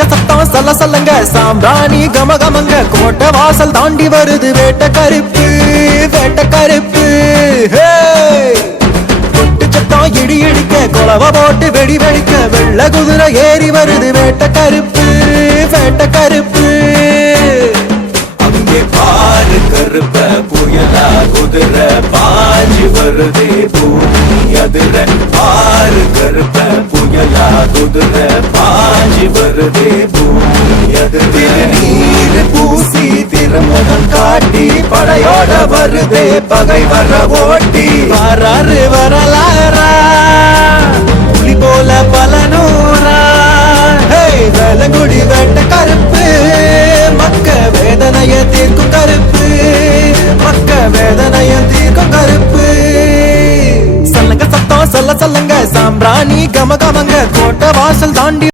சலங்க சத்தம் சல்ல சல்லங்க சாம்பிராணி கமகமங்க கோட்டை வாசல் தாண்டி வருது வேட்ட கருப்பு வேட்ட கருப்பு கொட்டு சத்தம் இடி இடிக்க கொலவ போட்டு வெடி வெடிக்க வெள்ள குதிரை ஏறி வருது வேட்ட கருப்பு வேட்ட கருப்பு அங்கே பாரு கருப்ப புயலா குதிரை பாஞ்சி வருதே பூமி அதிர பாரு கருப்ப புயலா குதிரை பாஞ்சி வருதே பூமி அதிர நீர் பூசி திருமுகம் காட்டி படையோட வருதே பகை வர ஓட்டி வராறு வரலாறா புலி போல பல நூறா வேலங்குடி வேட்ட கருப்பு மக்க வேதனைய தீர்க்கும் கருப்பு மக்க வேதனைய தீர்க்கும் கருப்பு சல்லங்க சத்தம் சொல்ல சொல்லுங்க சாம்பிராணி கமகமங்க கோட்டை வாசல் தாண்டி